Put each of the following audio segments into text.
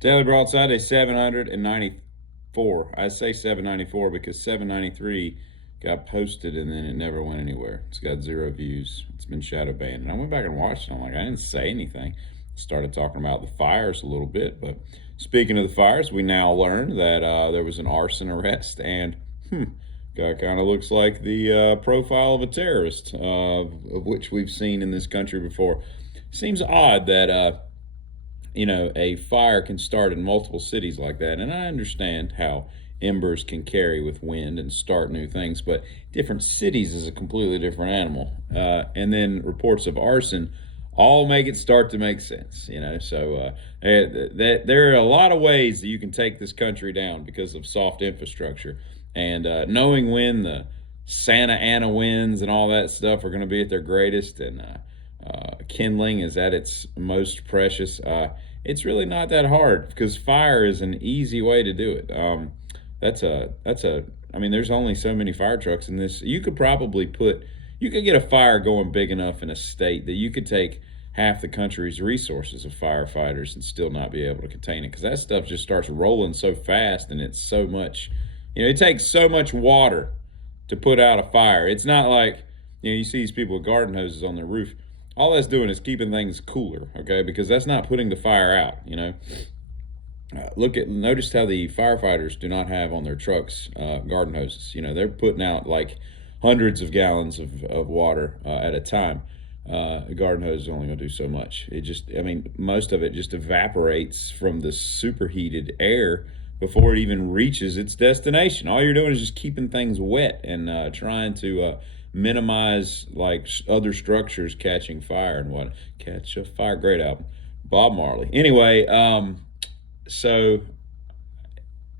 Daily Broadside, day 794. I say 794 because 793 got posted and then it never went anywhere. It's got 0 views. It's been shadow banned. And I went back and watched it. I'm like, I didn't say anything. Started talking about the fires a little bit. But speaking of the fires, we now learned that there was an arson arrest. And, kind of looks like the profile of a terrorist, of which we've seen in this country before. Seems odd that a fire can start in multiple cities like that. And I understand how embers can carry with wind and start new things, but different cities is a completely different animal. And then reports of arson all make it start to make sense, So there are a lot of ways that you can take this country down because of soft infrastructure. And knowing when the Santa Ana winds and all that stuff are going to be at their greatest, and kindling is at its most precious. It's really not that hard because fire is an easy way to do it. I mean, there's only so many fire trucks in this. You could get a fire going big enough in a state that you could take half the country's resources of firefighters and still not be able to contain it, because that stuff just starts rolling so fast, and it's so much, it takes so much water to put out a fire. It's not like, you see these people with garden hoses on their roof. All that's doing is keeping things cooler, okay? Because that's not putting the fire out, Notice how the firefighters do not have on their trucks garden hoses. They're putting out like hundreds of gallons of water at a time. A garden hose is only going to do so much. Most of it just evaporates from the superheated air before it even reaches its destination. All you're doing is just keeping things wet and trying to minimize like other structures catching fire and what. Catch a Fire, great album, Bob Marley. Anyway, so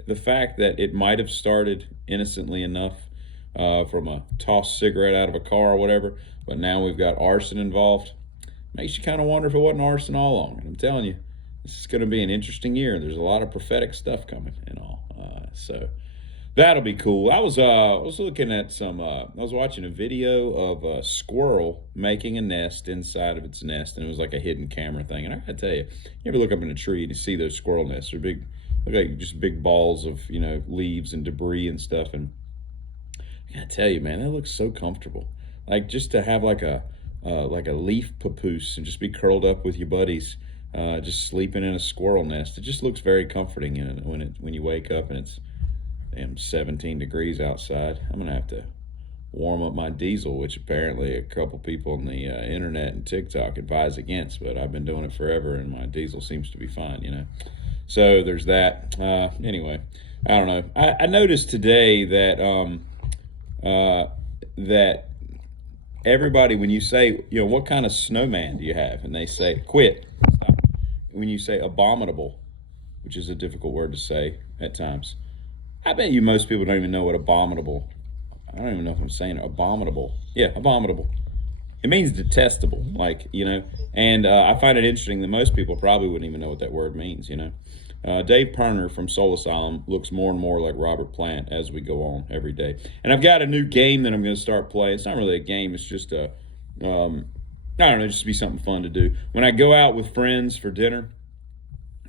the fact that it might have started innocently enough from a tossed cigarette out of a car or whatever, but now we've got arson involved, makes you kind of wonder if it wasn't arson all along. And I'm telling you, this is going to be an interesting year. There's a lot of prophetic stuff coming and all. So that'll be cool. I was looking at I was watching a video of a squirrel making a nest inside of its nest, and it was like a hidden camera thing. And I gotta tell you, you ever look up in a tree and you see those squirrel nests? They're big, look like just big balls of leaves and debris and stuff. And I gotta tell you, man, that looks so comfortable. Like just to have like a leaf papoose and just be curled up with your buddies, just sleeping in a squirrel nest. It just looks very comforting when you wake up and it's 17 degrees outside. I'm gonna have to warm up my diesel, which apparently a couple people on the internet and TikTok advise against, but I've been doing it forever and my diesel seems to be fine. So there's that. Anyway, I don't know. I noticed today that that everybody, when you say, what kind of snowman do you have, and they say quit, stop. When you say abominable, which is a difficult word to say at times, I bet you most people don't even know what abominable. I don't even know if I'm saying it. Abominable. Yeah, abominable. It means detestable, and I find it interesting that most people probably wouldn't even know what that word means, Dave Perner from Soul Asylum looks more and more like Robert Plant as we go on every day. And I've got a new game that I'm going to start playing. It's not really a game. It's just I don't know, just to be something fun to do. When I go out with friends for dinner,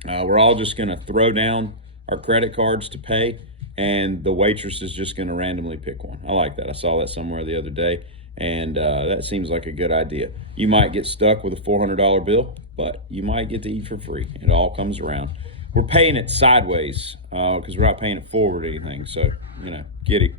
we're all just going to throw down our credit cards to pay, and the waitress is just going to randomly pick one. I like that. I saw that somewhere the other day, and that seems like a good idea. You might get stuck with a $400 bill, but you might get to eat for free. It all comes around. We're paying it sideways because we're not paying it forward or anything. So, get it.